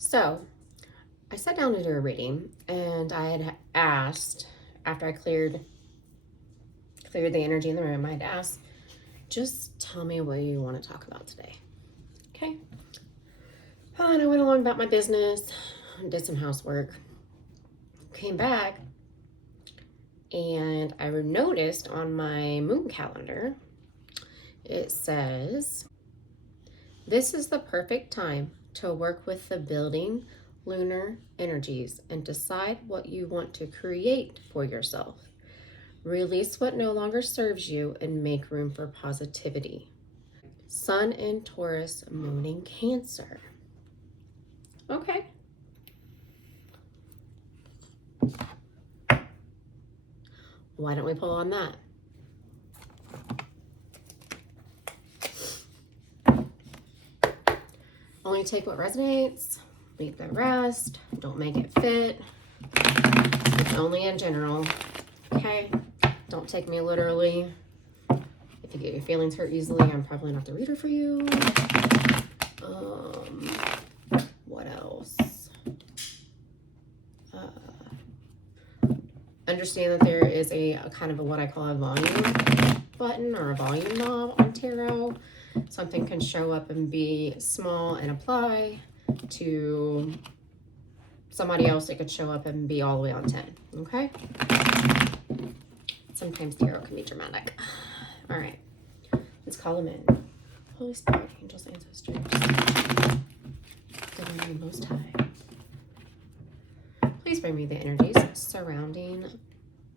So I sat down to do a reading, and I had asked, after I cleared the energy in the room, I had asked, just tell me what you want to talk about today. Okay. And I went along about my business, did some housework, came back, and I noticed on my moon calendar, it says, this is the perfect time to work with the building lunar energies and decide what you want to create for yourself. Release what no longer serves you and make room for positivity. Sun in Taurus, Moon in Cancer. Okay. Why don't we pull on that? Only take what resonates, leave the rest, don't make it fit. It's only in general, okay? Don't take me literally. If you get your feelings hurt easily, I'm probably not the reader for you. What else? Understand that there is a kind of what I call a volume button or a volume knob on tarot. Something can show up and be small and apply to somebody else. It could show up and be all the way on 10, okay? Sometimes tarot can be dramatic. All right, let's call them in. Holy Spirit, angels, ancestors, Divine Most High. Please bring me the energies surrounding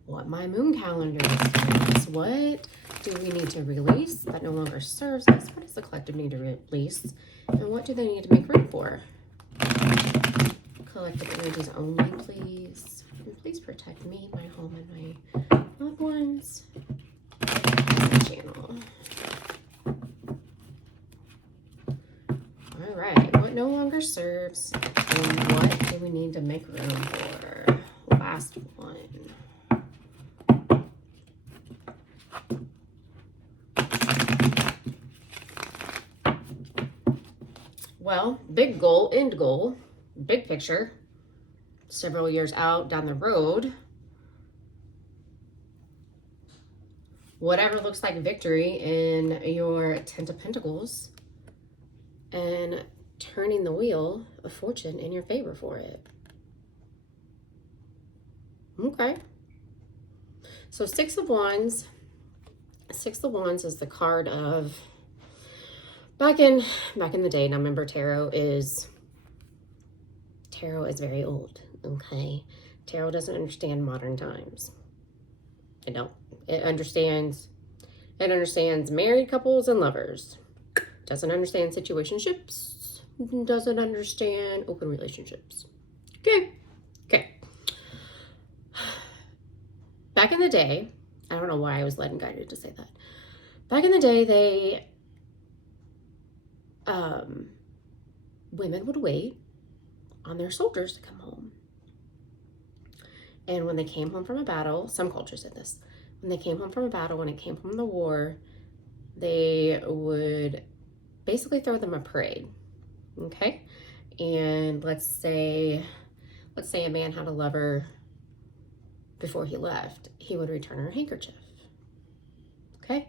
what my moon calendar is telling us. What do we need to release that no longer serves us? What does the collective need to release? And what do they need to make room for? Collective energies only, please. And please protect me, my home, and my loved ones. Channel. All right. What no longer serves, and what do we need to make room for? Last one. Well, big goal, end goal, big picture, several years out down the road, whatever looks like victory in your 10 of Pentacles and turning the wheel of fortune in your favor for it. Okay. So Six of Wands is the card of back in the day. Now remember, tarot is very old, okay? Tarot doesn't understand modern times. It don't. It understands married couples and lovers. Doesn't understand situationships. Doesn't understand open relationships. Okay. Back in the day, I don't know why I was led and guided to say that. Back in the day, women would wait on their soldiers to come home. And when they came home from a battle, some cultures did this. When they came home from a battle, when it came from the war, they would basically throw them a parade. Okay? And let's say a man had a lover before he left, he would return her handkerchief. Okay?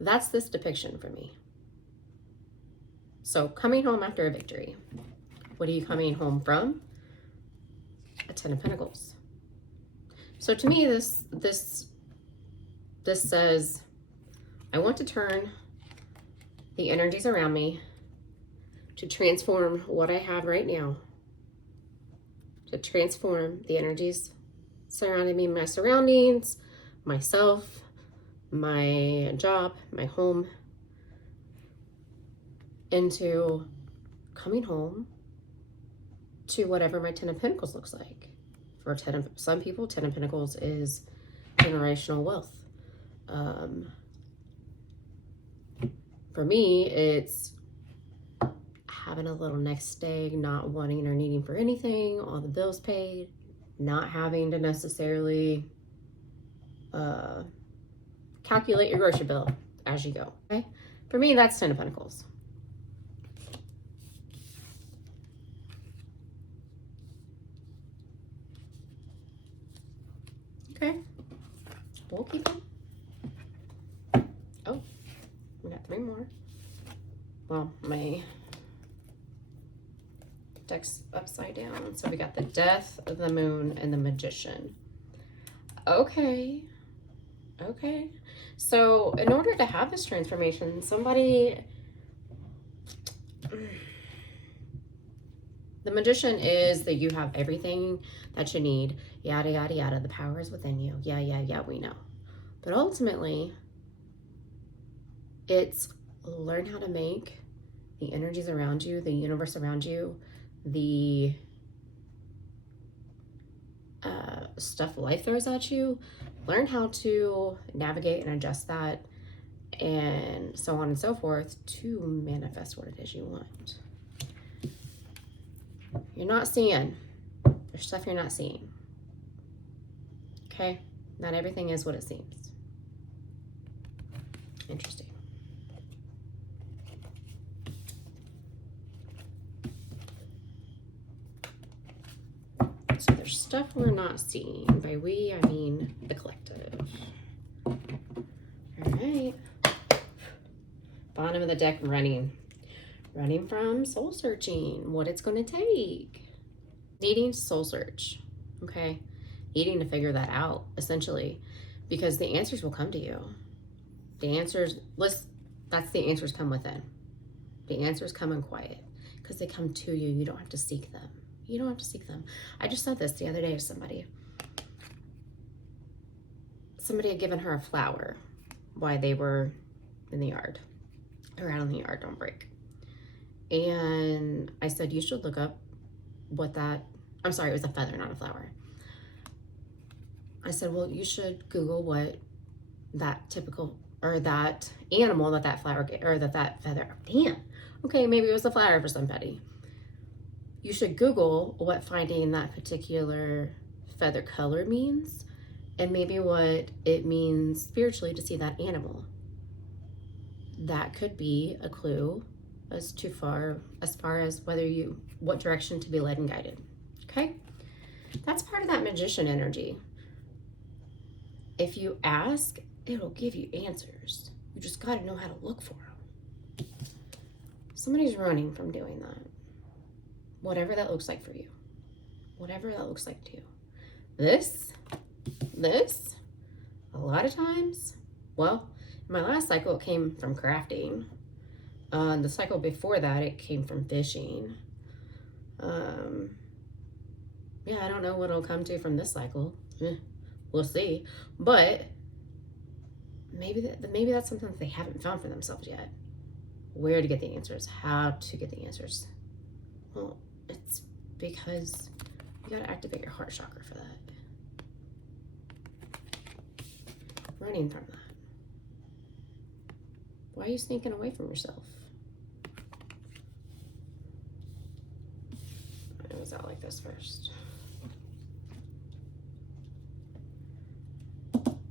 That's this depiction for me. So coming home after a victory. What are you coming home from? A 10 of Pentacles. So to me, this says, I want to turn the energies around me to transform what I have right now, to transform the energies surrounding me, my surroundings, myself, my job, my home, into coming home to whatever my 10 of Pentacles looks like. For some people, 10 of Pentacles is generational wealth. For me, it's having a little nest egg, not wanting or needing for anything, all the bills paid, not having to necessarily calculate your grocery bill as you go. Okay, for me, that's 10 of Pentacles. Okay. We'll keep it. Oh, we got 3 more. Well, my deck's upside down. So we got the Death, the Moon, and the Magician. Okay. Okay. So in order to have this transformation, somebody... The Magician is that you have everything that you need. Yada, yada, yada. The power is within you. Yeah, yeah, yeah, we know. But ultimately, it's learn how to make the energies around you, the universe around you, the stuff life throws at you, learn how to navigate and adjust that, and so on and so forth to manifest what it is you want. You're not seeing. There's stuff you're not seeing. Okay? Not everything is what it seems. Interesting. So there's stuff we're not seeing. By we, I mean the collective. All right. Bottom of the deck, running. Running from soul searching. What it's going to take. Needing to soul search. Okay? Needing to figure that out, essentially. Because the answers will come to you. The answers, that's the answers come within. The answers come in quiet. Because they come to you. You don't have to seek them. You don't have to seek them. I just said this the other day to somebody. Somebody had given her a flower while they were in the yard. Or out in the yard, don't break. And I said, you should look up what that, I'm sorry, it was a feather, not a flower. I said, well, you should Google what that typical, or that animal that flower, or that feather, damn. Okay, maybe it was a flower for somebody. You should Google what finding that particular feather color means, and maybe what it means spiritually to see that animal. That could be a clue as far as what direction to be led and guided. Okay? That's part of that magician energy. If you ask, it'll give you answers. You just got to know how to look for them. Somebody's running from doing that. Whatever that looks like for you. Whatever that looks like to you. This, a lot of times, well, in my last cycle, it came from crafting. The cycle before that, it came from fishing. Yeah, I don't know what it'll come to from this cycle. We'll see. But maybe that's something that they haven't found for themselves yet. Where to get the answers, how to get the answers. Well, it's because you gotta activate your heart chakra for that. Running from that. Why are you sneaking away from yourself? It was out like this first.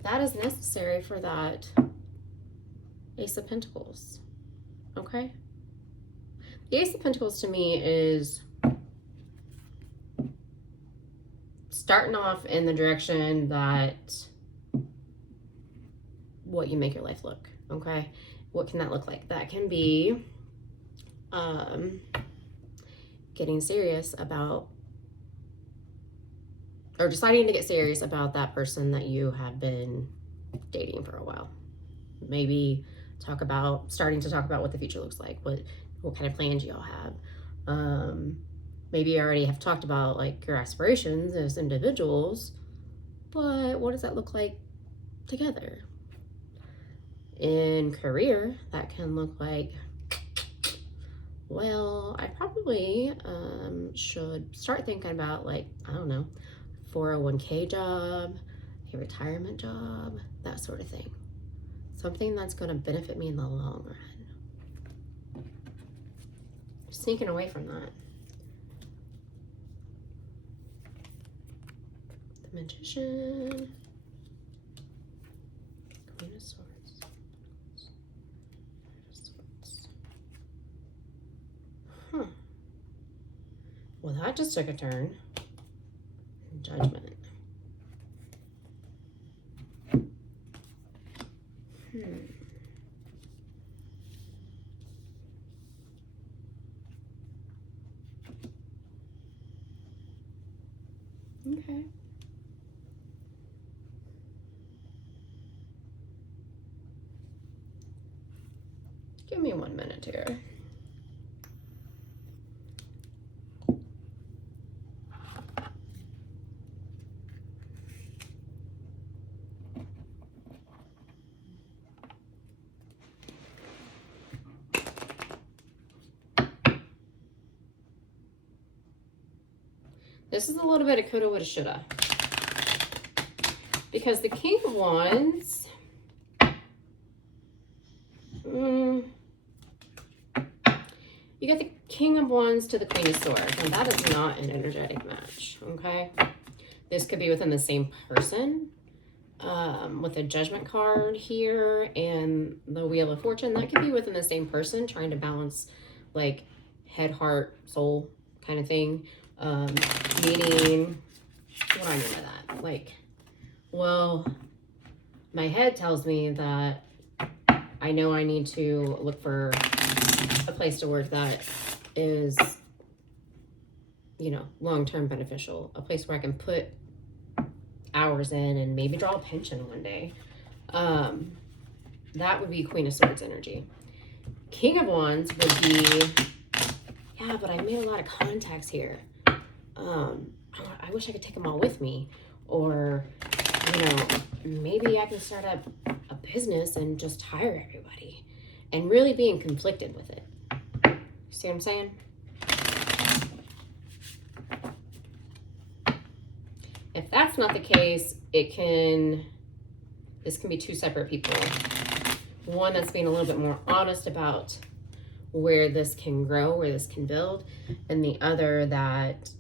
That is necessary for that Ace of Pentacles. Okay? The Ace of Pentacles to me is starting off in the direction that what you make your life look. Okay? What can that look like? That can be getting serious about, or deciding to get serious about that person that you have been dating for a while. Maybe starting to talk about what the future looks like, what kind of plans y'all have. Maybe you already have talked about like your aspirations as individuals, but what does that look like together? In career, that can look like, well, I probably should start thinking about, like, I don't know, 401k job, a retirement job, that sort of thing. Something that's going to benefit me in the long run. Sneaking away from that. The Magician. Queen of Swords. Huh. Well, that just took a turn. Judgment. Okay. Give me 1 minute here. This is a little bit of coulda, woulda, shoulda. Because the King of Wands, you got the King of Wands to the Queen of Swords, and that is not an energetic match, okay? This could be within the same person, with a Judgment card here and the Wheel of Fortune. That could be within the same person trying to balance, like, head, heart, soul kind of thing. Meaning, what do I mean by that? Like, well, my head tells me that I know I need to look for a place to work that is, you know, long-term beneficial, a place where I can put hours in and maybe draw a pension one day. That would be Queen of Swords energy. King of Wands would be, yeah, but I made a lot of contacts here. I wish I could take them all with me. Or, you know, maybe I can start up a business and just hire everybody. And really being conflicted with it. See what I'm saying? If that's not the case, this can be two separate people. One that's being a little bit more honest about where this can grow, where this can build, and the other that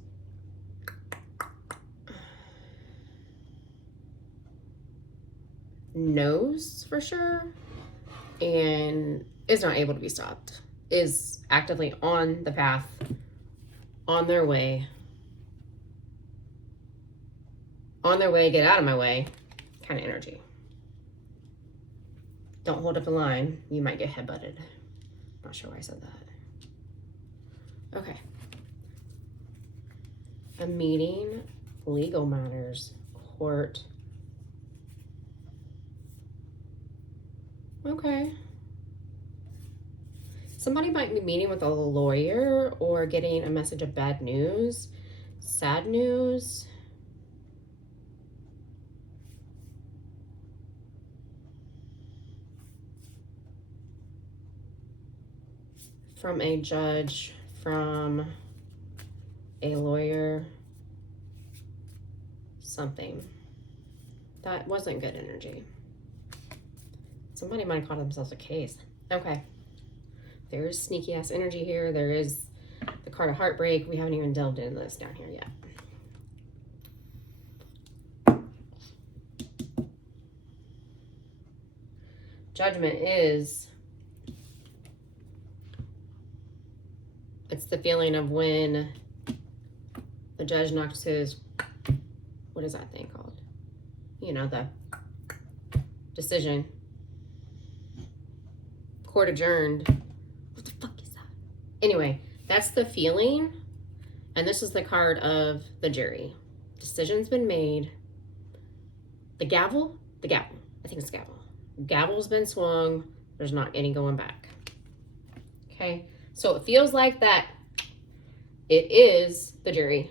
knows for sure and is not able to be stopped, is actively on the path, on their way, get out of my way kind of energy. Don't hold up the line, you might get headbutted. Not sure why I said that. Okay. A meeting, legal matters, court. Okay. Somebody might be meeting with a lawyer or getting a message of bad news, sad news. From a judge, from a lawyer, something. That wasn't good energy. Somebody might have caught themselves a case. Okay. There is sneaky ass energy here. There is the card of heartbreak. We haven't even delved into this down here yet. Judgment is, it's the feeling of when the judge knocks his, what is that thing called? You know, the decision. Court adjourned. What the fuck is that? Anyway, that's the feeling. And this is the card of the jury. Decision's been made. The gavel. I think it's gavel. Gavel's been swung. There's not any going back. Okay. So it feels like that it is the jury.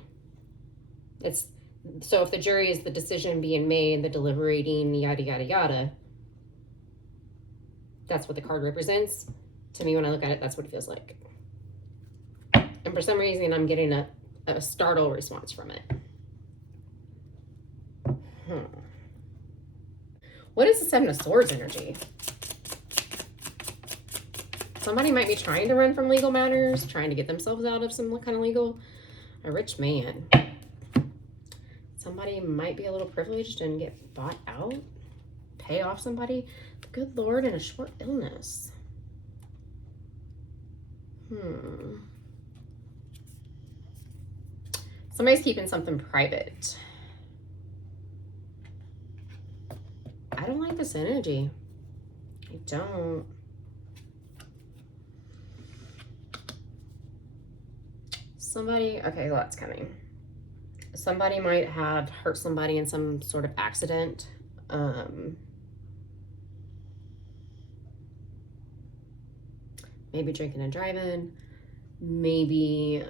So if the jury is the decision being made, the deliberating, yada, yada, yada, that's what the card represents. To me, when I look at it, that's what it feels like. And for some reason, I'm getting a startle response from it. What is the Seven of Swords energy? Somebody might be trying to run from legal matters, trying to get themselves out of some kind of legal, a rich man. Somebody might be a little privileged and get bought out, pay off somebody. Good Lord, and a short illness. Somebody's keeping something private. I don't like this energy. I don't. Somebody, okay, lots coming. Somebody might have hurt somebody in some sort of accident. Maybe drinking and driving, maybe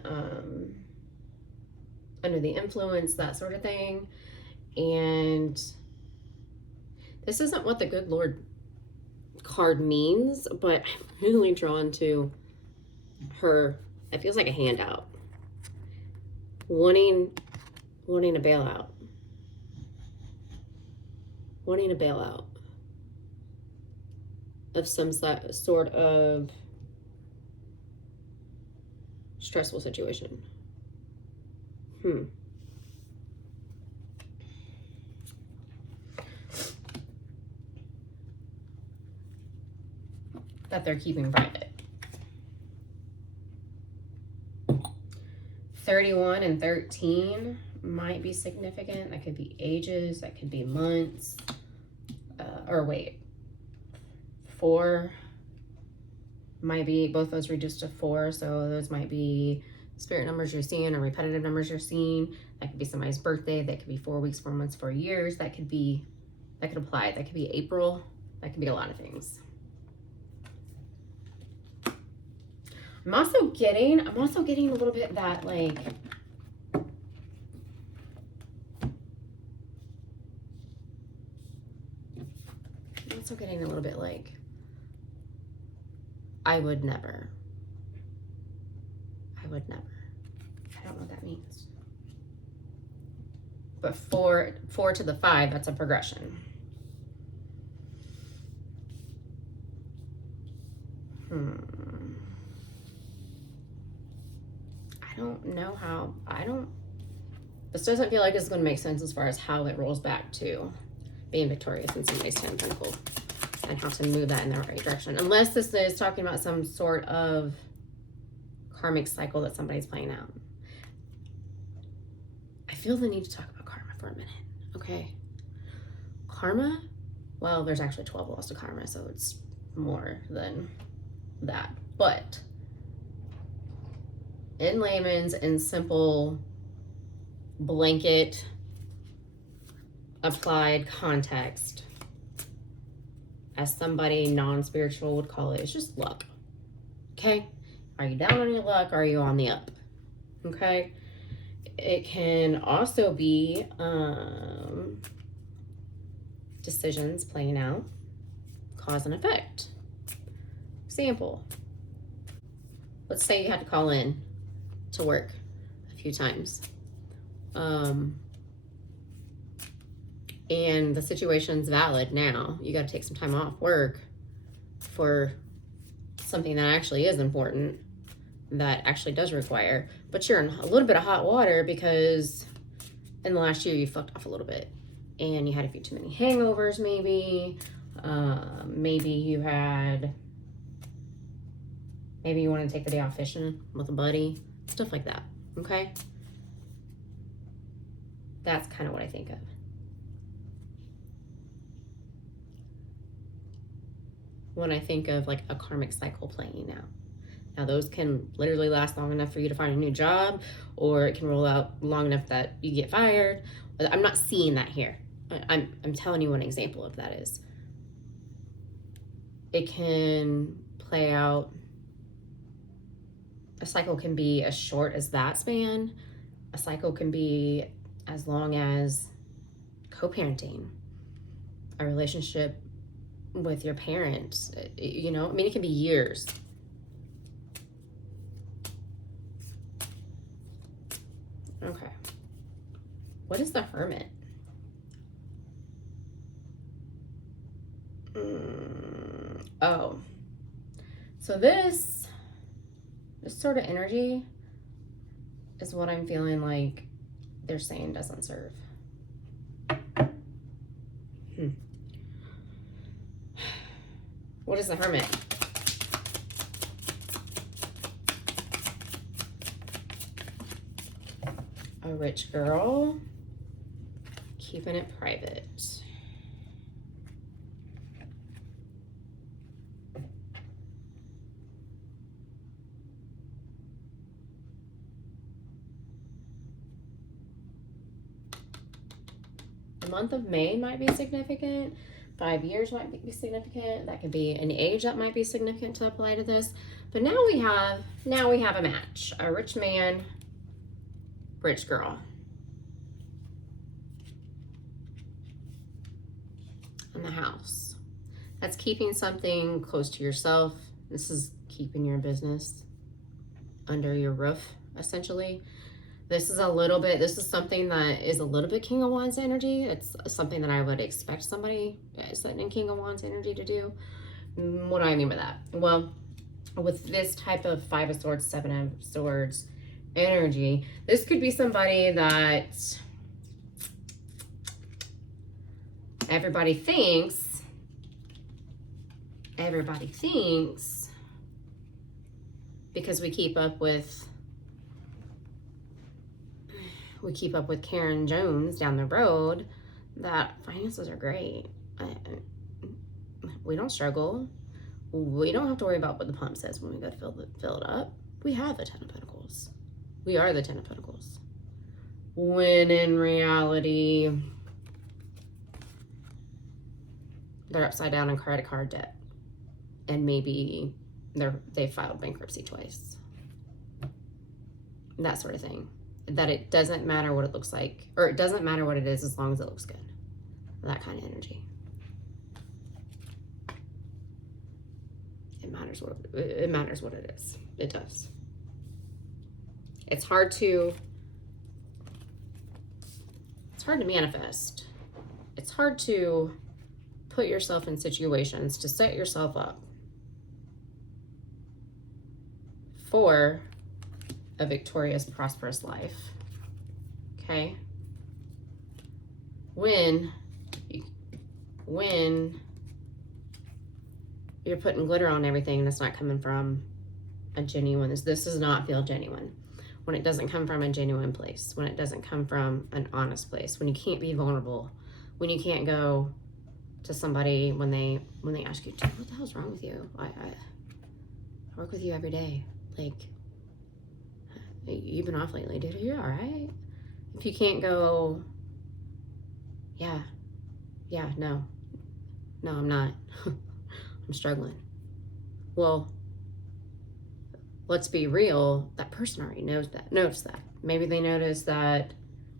under the influence, that sort of thing. And this isn't what the Good Lord card means, but I'm really drawn to her. It feels like a handout. Wanting a bailout. Wanting a bailout of some sort of stressful situation. That they're keeping private. 31 and 13 might be significant. That could be ages, that could be months. 4 might be, both those reduced to 4, so those might be spirit numbers you're seeing or repetitive numbers you're seeing. That could be somebody's birthday. That could be 4 weeks, 4 months, 4 years. That could apply. That could be April. That could be a lot of things. I'm also getting a little bit that, like, I'm also getting a little bit like, I would never. I don't know what that means. But 4 to the 5, that's a progression. I don't know how, this doesn't feel like it's going to make sense as far as how it rolls back to being victorious in somebody's 10 Pentacles and how to move that in the right direction. Unless this is talking about some sort of karmic cycle that somebody's playing out. I feel the need to talk about karma for a minute, okay? Karma, well, there's actually 12 laws to karma, so it's more than that. But in layman's and simple blanket applied context, as somebody non-spiritual would call it, it's just luck. Okay? Are you down on your luck? Or are you on the up? Okay? It can also be decisions playing out, cause and effect. Example, let's say you had to call in to work a few times. And the situation's valid now. You got to take some time off work for something that actually is important, that actually does require, but you're in a little bit of hot water because in the last year you fucked off a little bit and you had a few too many hangovers, maybe. Maybe you want to take the day off fishing with a buddy, stuff like that. Okay, that's kind of what I think of. When I think of like a karmic cycle playing out. Now those can literally last long enough for you to find a new job, or it can roll out long enough that you get fired. I'm not seeing that here. I'm telling you what an example of that is. It can play out. A cycle can be as short as that span. A cycle can be as long as co-parenting, a relationship with your parents, you know, I mean, it can be years. Okay. What is the Hermit? Oh. So this sort of energy is what I'm feeling like they're saying doesn't serve. What is the Hermit? A rich girl keeping it private. month of May might be significant. 5 years might be significant. That could be an age that might be significant to apply to this. But now we have a match. A rich man, rich girl. In the house. That's keeping something close to yourself. This is keeping your business under your roof, essentially. This is something that is a little bit King of Wands energy. It's something that I would expect somebody sitting in King of Wands energy to do. What do I mean by that? Well, with this type of 5 of Swords, 7 of Swords energy, this could be somebody that everybody thinks because we keep up with Karen Jones down the road that finances are great. We don't struggle. We don't have to worry about what the pump says when we go to fill it up. We have the 10 of Pentacles. We are the 10 of Pentacles. When in reality, they're upside down in credit card debt. And maybe they filed bankruptcy twice. That sort of thing. That it doesn't matter what it looks like, or it doesn't matter what it is as long as it looks good. That kind of energy. It matters what it is. It does. It's hard to manifest. It's hard to put yourself in situations to set yourself up for a victorious, prosperous life. Okay? When you're putting glitter on everything that's not coming from a genuine, this does not feel genuine. When it doesn't come from a genuine place, when it doesn't come from an honest place, when you can't be vulnerable, when you can't go to somebody when they ask you, what the hell's wrong with you? I work with you every day. Like, you've been off lately, dude. Are you all right? If you can't go, yeah, no, I'm not. I'm struggling. Well, let's be real. That person already noticed that. Maybe they noticed that,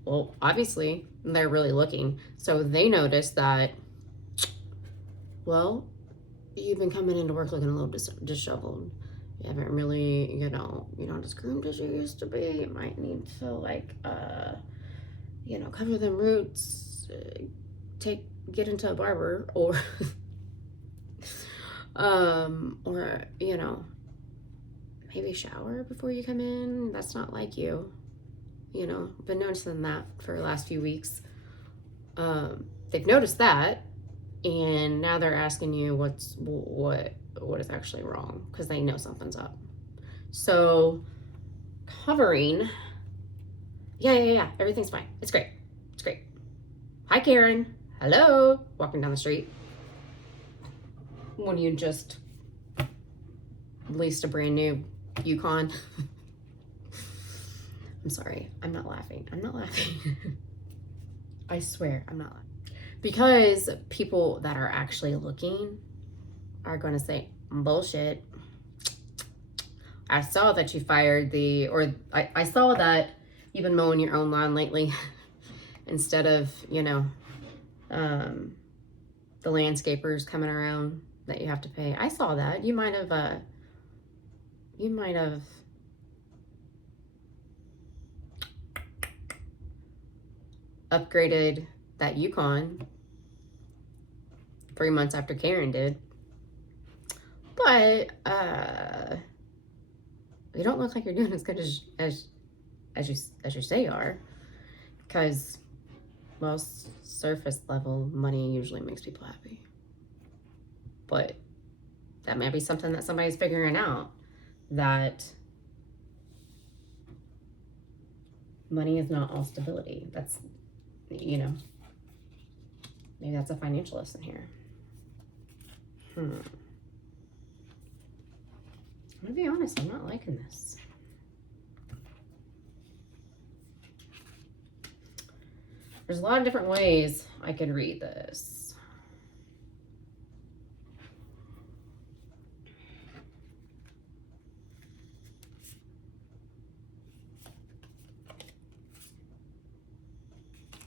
well, obviously they're really looking. So they noticed that, well, you've been coming into work looking a little disheveled. You haven't really, you're not as groomed as you used to be. You might need to, like, cover them roots, get into a barber, or, maybe shower before you come in. That's not like you. Been noticing that for the last few weeks. They've noticed that, and now they're asking you what is actually wrong, because they know something's up. So covering, yeah, everything's fine. It's great. Hi, Karen. Hello. Walking down the street when you just leased a brand new Yukon. I'm sorry. I'm not laughing. I swear I'm not laughing. Because people that are actually looking are going to say, bullshit. I saw that you fired I saw that you've been mowing your own lawn lately instead of, the landscapers coming around that you have to pay. I saw that. You might have upgraded that Yukon 3 months after Karen did. But you don't look like you're doing as good as you say you are, because, well, surface level money usually makes people happy. But that might be something that somebody's figuring out, that money is not all stability. That's, maybe that's a financial lesson here. I'm gonna be honest, I'm not liking this. There's a lot of different ways I could read this.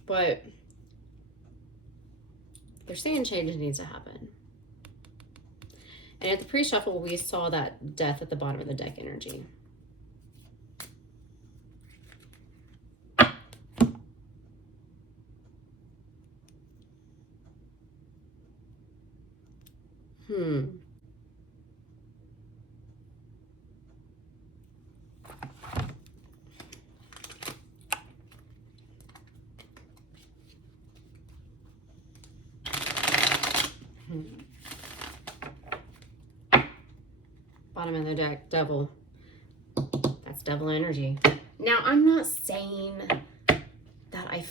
But they're saying change needs to happen. And at the pre-shuffle, we saw that death at the bottom of the deck energy. Bottom of the deck, devil. That's devil energy. Now, I'm not saying that I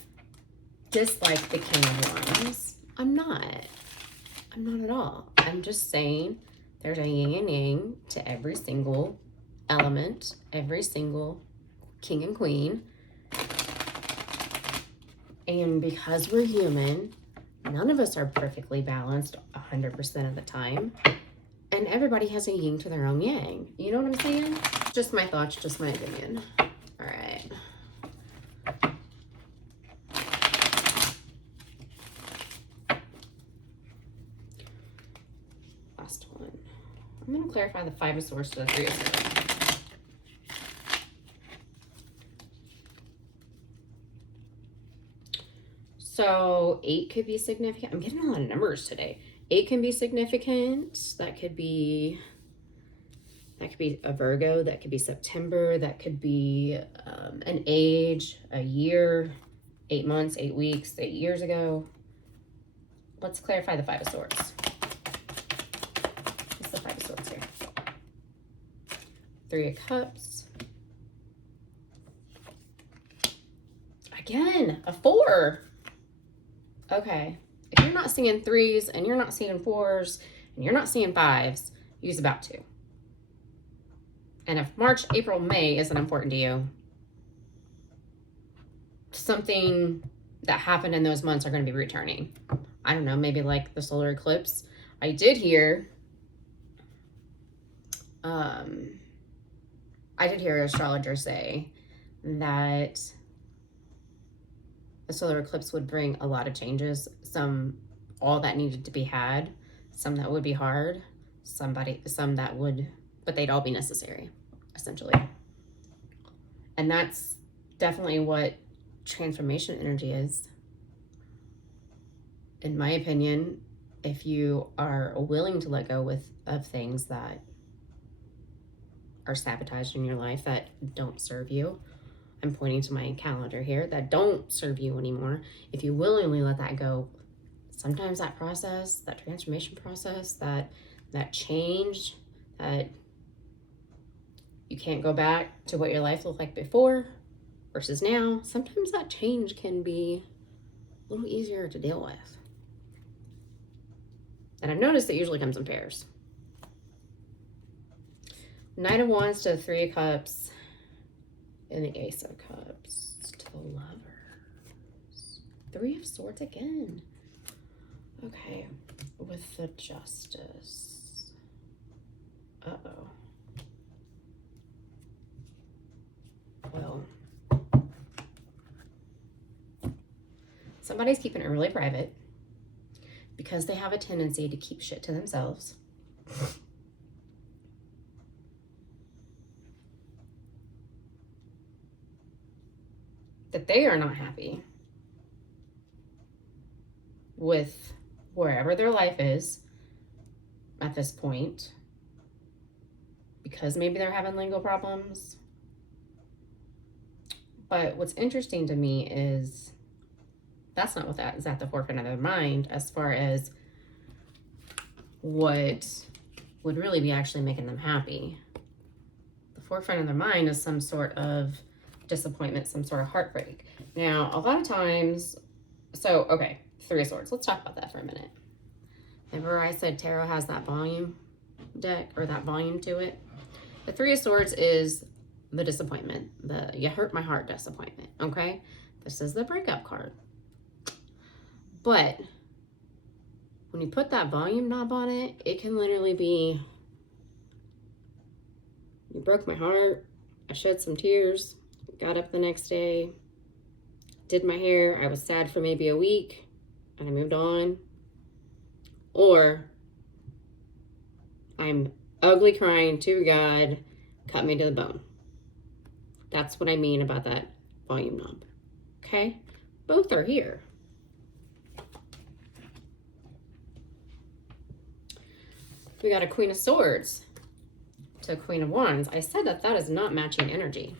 dislike the King of Wands. I'm not at all. I'm just saying there's a yin and yang to every single element, every single king and queen. And because we're human, none of us are perfectly balanced 100% of the time. And everybody has a yin to their own yang. You know what I'm saying? Just my thoughts, just my opinion. All right. Last one. I'm going to clarify the Five of Swords to the Three of Swords. So 8 could be significant. I'm getting a lot of numbers today. 8 can be significant. That could be a Virgo. That could be September. That could be an age, a year, 8 months, 8 weeks, 8 years ago. Let's clarify the Five of Swords. What's the Five of Swords here? Three of Cups. Again, a 4. Okay. If you're not seeing 3s and you're not seeing 4s and you're not seeing 5s, use about 2. And if March, April, May isn't important to you, something that happened in those months are going to be returning. I don't know, maybe like the solar eclipse. I did hear astrologers say that the solar eclipse would bring a lot of changes. All that needed to be had, some that would be hard, some that would, but they'd all be necessary, essentially. And that's definitely what transformation energy is. In my opinion, if you are willing to let go of things that are sabotaged in your life, that don't serve you, I'm pointing to my calendar here, that don't serve you anymore. If you willingly let that go, sometimes that process, that transformation process, that change, that you can't go back to what your life looked like before versus now, sometimes that change can be a little easier to deal with. And I've noticed it usually comes in pairs. Knight of Wands to the Three of Cups and the Ace of Cups to the Lovers. Three of Swords again. Okay, with the Justice. Uh-oh. Well, somebody's keeping it really private because they have a tendency to keep shit to themselves. That they are not happy with wherever their life is at this point because maybe they're having legal problems. But what's interesting to me is that's not what that is at the forefront of their mind as far as what would really be actually making them happy. The forefront of their mind is some sort of disappointment, some sort of heartbreak. Now, a lot of times, okay, Three of Swords. Let's talk about that for a minute. Remember I said tarot has that volume deck or that volume to it? The Three of Swords is the disappointment, the you hurt my heart disappointment, okay? This is the breakup card. But when you put that volume knob on it, it can literally be, you broke my heart, I shed some tears, got up the next day, did my hair, I was sad for maybe a week, and I moved on. Or I'm ugly crying to God, cut me to the bone. That's what I mean about that volume knob. Okay? Both are here. We got a Queen of Swords to a Queen of Wands. I said that that is not matching energy.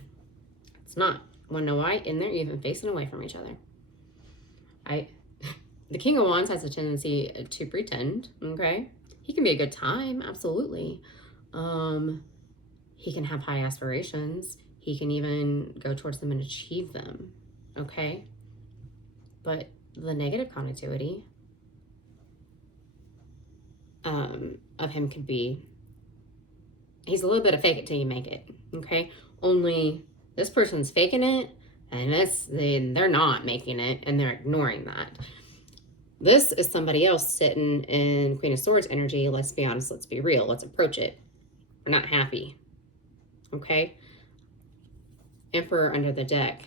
It's not. Want to know why? And they're even facing away from each other. The King of Wands has a tendency to pretend, okay? He can be a good time, absolutely. He can have high aspirations. He can even go towards them and achieve them, okay? But the negative connotation of him could be, he's a little bit of fake it till you make it, okay? Only this person's faking it, and they're not making it, and they're ignoring that. This is somebody else sitting in Queen of Swords energy. Let's be honest, let's be real, let's approach it. We're not happy, okay? Emperor under the deck.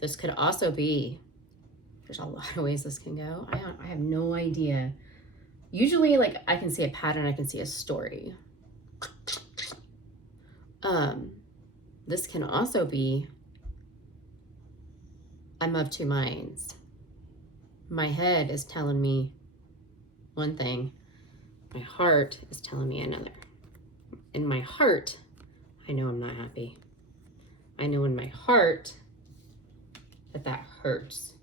This could also be, there's a lot of ways this can go. I have no idea. Usually, like, I can see a pattern, I can see a story. This can also be, I'm of two minds. My head is telling me one thing. My heart is telling me another. In my heart, I know I'm not happy. I know in my heart that hurts.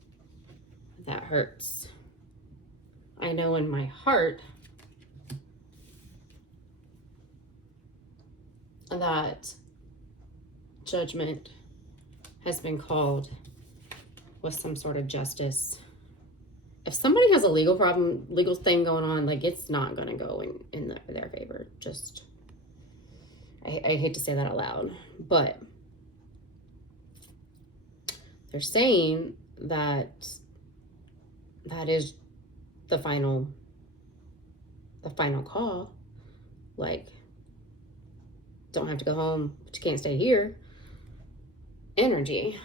That hurts. I know in my heart that judgment has been called with some sort of justice. If somebody has a legal problem, legal thing going on, like, it's not going to go in their favor. Just, I hate to say that out loud, but they're saying that that is the final call. Like, don't have to go home, but you can't stay here energy.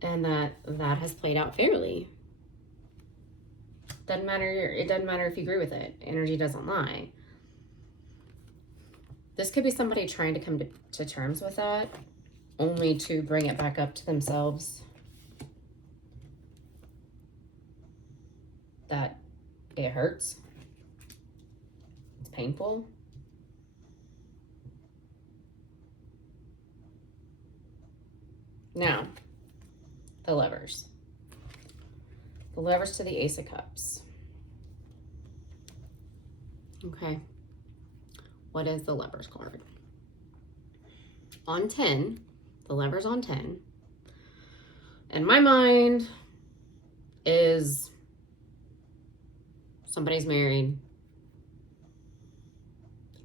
And that has played out fairly. Doesn't matter. It doesn't matter if you agree with it. Energy doesn't lie. This could be somebody trying to come to terms with that, only to bring it back up to themselves that it hurts. It's painful. Now, the Lovers. The Lovers to the Ace of Cups. Okay. What is the Lovers card? On 10, the Lovers on 10, in my mind, is somebody's married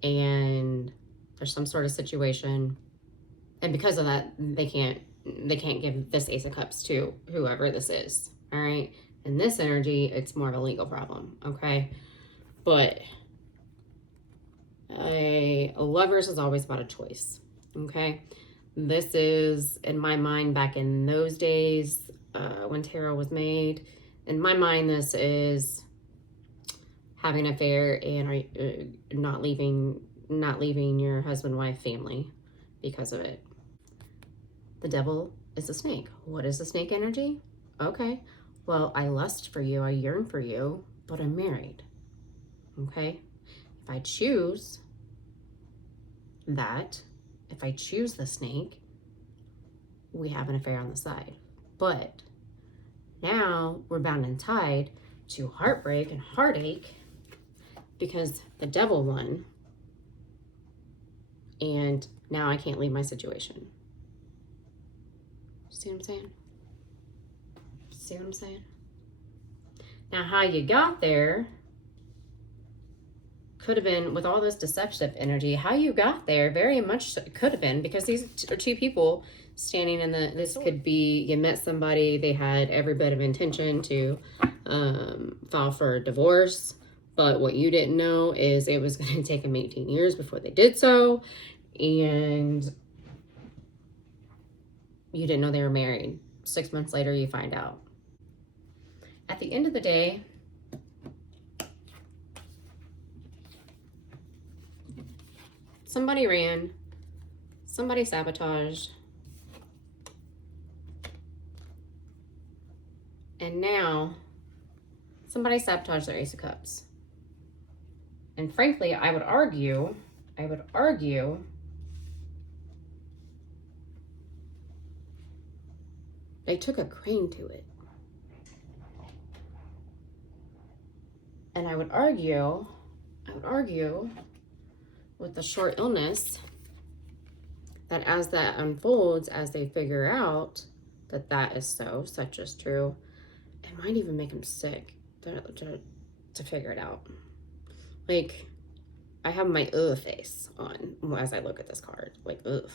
and there's some sort of situation, and because of that, they can't give this Ace of Cups to whoever this is. All right. In this energy, it's more of a legal problem. Okay. But a Lovers is always about a choice. Okay. This is, in my mind, back in those days, when tarot was made, in my mind, this is having an affair and not leaving your husband, wife, family because of it. The Devil is a snake. What is the snake energy? Okay. Well, I lust for you, I yearn for you, but I'm married. Okay? If I choose that, if I choose the snake, we have an affair on the side. But now we're bound and tied to heartbreak and heartache because the Devil won, and now I can't leave my situation. See what I'm saying? See what I'm saying? Now, how you got there could have been, with all this deceptive energy, how you got there very much could have been because these are two people standing in the, this could be, you met somebody, they had every bit of intention to file for a divorce, but what you didn't know is it was going to take them 18 years before they did so, and you didn't know they were married. 6 months later, you find out. At the end of the day, somebody ran, somebody sabotaged, and now somebody sabotaged their Ace of Cups. And frankly, I would argue they took a crane to it. And I would argue with the short illness that as that unfolds, as they figure out that that is so, such is true, it might even make them sick to figure it out. Like, I have my ugh face on as I look at this card, like ugh.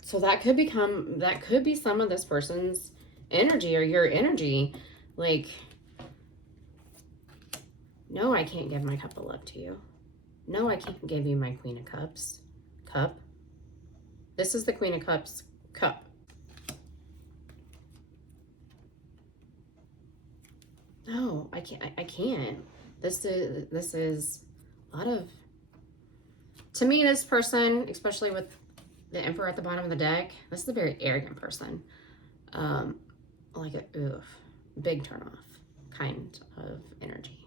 So that could be some of this person's energy or your energy. Like, no, I can't give my cup of love to you. No, I can't give you my Queen of Cups cup. This is the Queen of Cups cup. No, I can't. This is a lot of, to me, this person, especially with the Emperor at the bottom of the deck, this is a very arrogant person. Like a big turnoff kind of energy.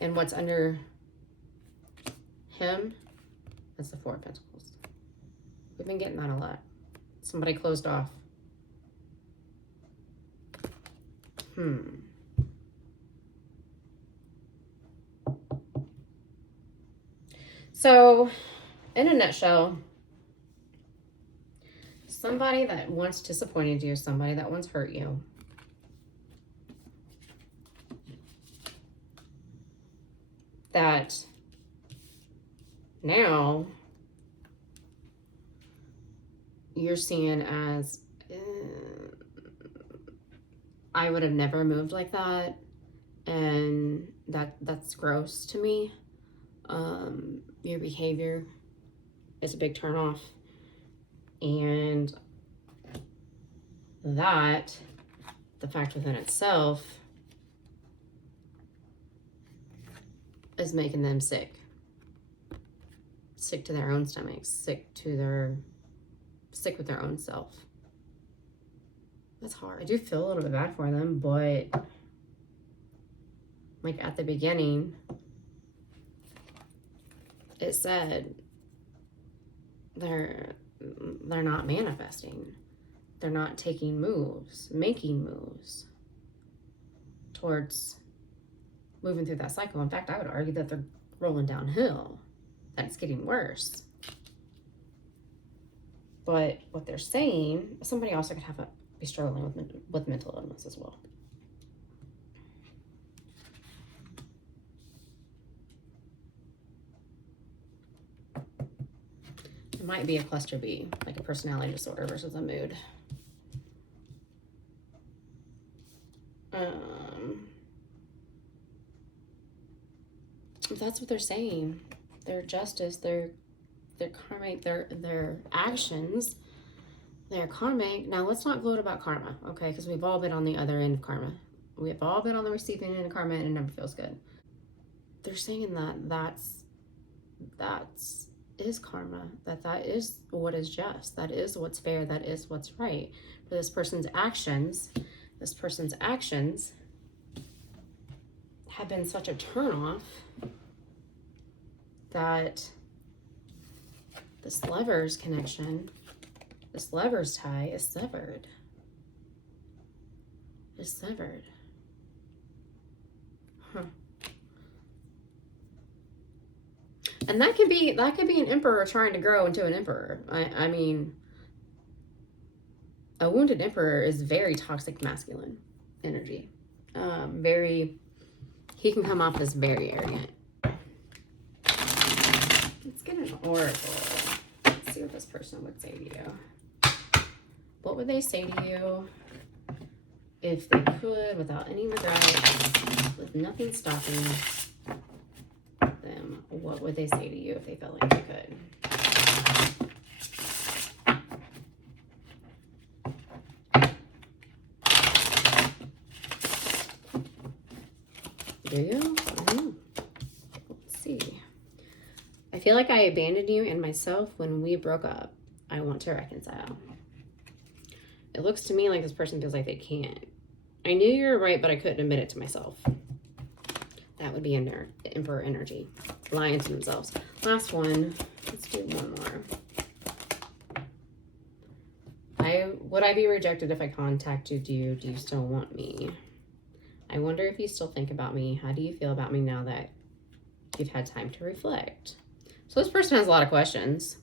And what's under him is the Four of Pentacles. We've been getting that a lot. Somebody closed off. So, in a nutshell, somebody that once disappointed you, somebody that once hurt you, that now you're seeing as, I would have never moved like that, and that's gross to me. Your behavior is a big turnoff, and that, the fact within itself, is making them sick to their own stomachs, sick with their own self. That's hard. I do feel a little bit bad for them, but like at the beginning, it said they're not manifesting. They're not taking moves, making moves towards moving through that cycle. In fact, I would argue that they're rolling downhill, that it's getting worse. But what they're saying, somebody also could be struggling with mental illness as well. It might be a cluster B, like a personality disorder versus a mood. That's what they're saying. Their justice, their karmic, their actions, their karmic. Now let's not gloat about karma, okay? Because we've all been on the other end of karma. We've all been on the receiving end of karma, and it never feels good. They're saying that is karma. That is what is just. That is what's fair. That is what's right. For this person's actions have been such a turnoff that this lover's connection, this lover's tie is severed. Is severed. And that could be an emperor trying to grow into an emperor. I mean, a wounded emperor is very toxic masculine energy. he can come off as very arrogant. Let's get an oracle. Let's see what this person would say to you. What would they say to you if they could, without any regrets, with nothing stopping them? What would they say to you if they felt like they could? Do you? I don't know. Let's see. I feel like I abandoned you and myself when we broke up. I want to reconcile. It looks to me like this person feels like they can't. I knew you were right, but I couldn't admit it to myself. That would be Emperor energy. Lying to themselves. Last one. Let's do one more. Would I be rejected if I contacted you? Do you still want me? I wonder if you still think about me. How do you feel about me now that you've had time to reflect? So this person has a lot of questions.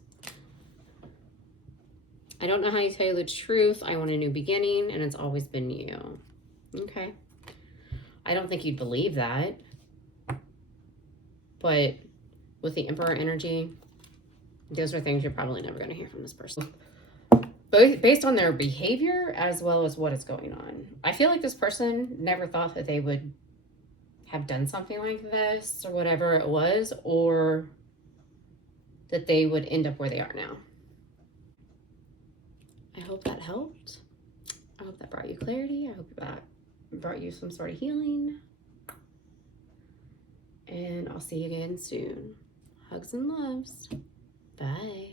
I don't know how you tell you the truth. I want a new beginning, and it's always been you. Okay. I don't think you'd believe that. But with the Emperor energy, those are things you're probably never going to hear from this person. Both based on their behavior as well as what is going on. I feel like this person never thought that they would have done something like this or whatever it was, or that they would end up where they are now. I hope that helped. I hope that brought you clarity. I hope that brought you some sort of healing. And I'll see you again soon. Hugs and loves. Bye.